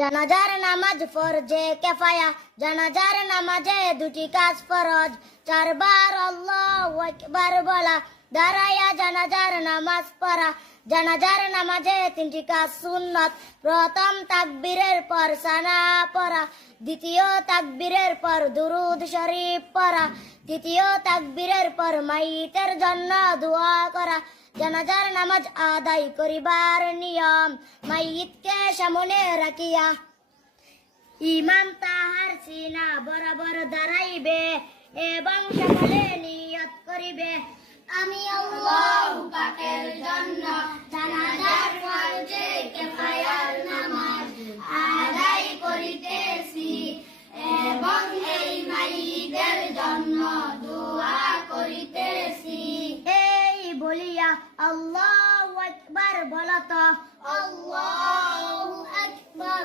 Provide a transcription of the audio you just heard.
জানাজার নামাজ ফরজে কেফায়া, জানাজার নামাজে দুটি কাজ ফরজ, চারবার আল্লাহু আকবার বলা, দাঁড়ায়া জানাজার নামাজ পড়া। জানাজার নামাজে তিনটি কাজ সুন্নত, প্রথম তাকবীরের পর সানা পড়া, দ্বিতীয় তাকবীরের পর দুরূদ শরীফ পড়া, তৃতীয় তাকবীরের পর মাইতের জন্য দোয়া করা। জানাজার নামাজ আদায় করিবার নিয়ম, মাইয়িতকে সামনে রাখিয়া ইমাম তাহার সিনা বরাবর দাঁড়াইবে এবং সকলে নিয়ত করিবে, আমি আল্লাহু পাকের জন্য জানাজার ফরজে কিফায়ার নামাজ আদায় করিতেছি এবং এই মাইয়িতের জন্য দোয়া করিতেছি। এই বলিয়া আল্লাহু আকবার বলত, আল্লাহু আকবার।